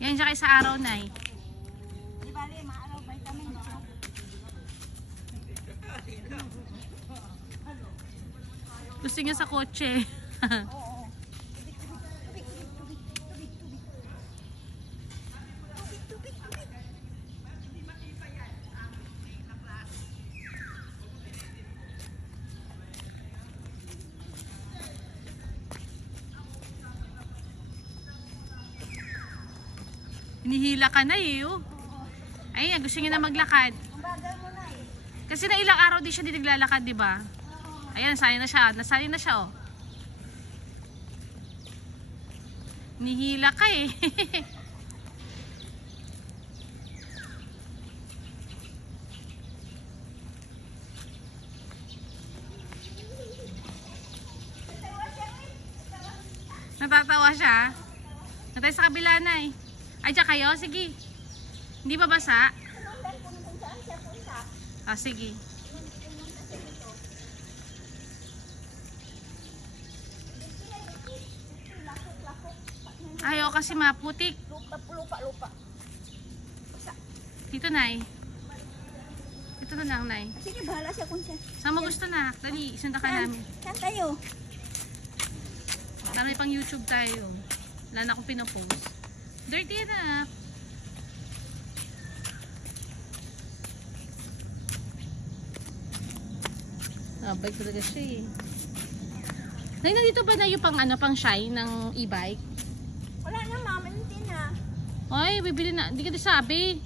Yan siya kay sa araw, Nay. Di bali, maaraw vitamin mo. Gusto niya sa kotse. Oo. Hinihila ka na eh. Oh. Ayun, gusto niya na maglakad. Ang bagal mo na eh. Kasi na ilang araw din siya di naglalakad, di ba? Ayan, nasali na siya. Nasali na siya, oh. Hinihila ka eh. Natatawa siya. Natay sa kabila na eh. Ay, dyan kayo? Sige. Hindi ba basa? Ah, sige. Ayaw kasi maputik. Lupa. Dito, Nay. Dito na lang, Nay. Sige, bahala siya kung siya. Saan mo gusto na? Dali, isunda ka namin. Saan tayo? Para may pang YouTube tayo. Wala na akong pinopost. Dirty na. Bike talaga siya eh. Nay, nandito ba na yung pang ano, pang shine ng e-bike? Wala na, mama. Hindi na. Ay, bibili na. Hindi ka sabi.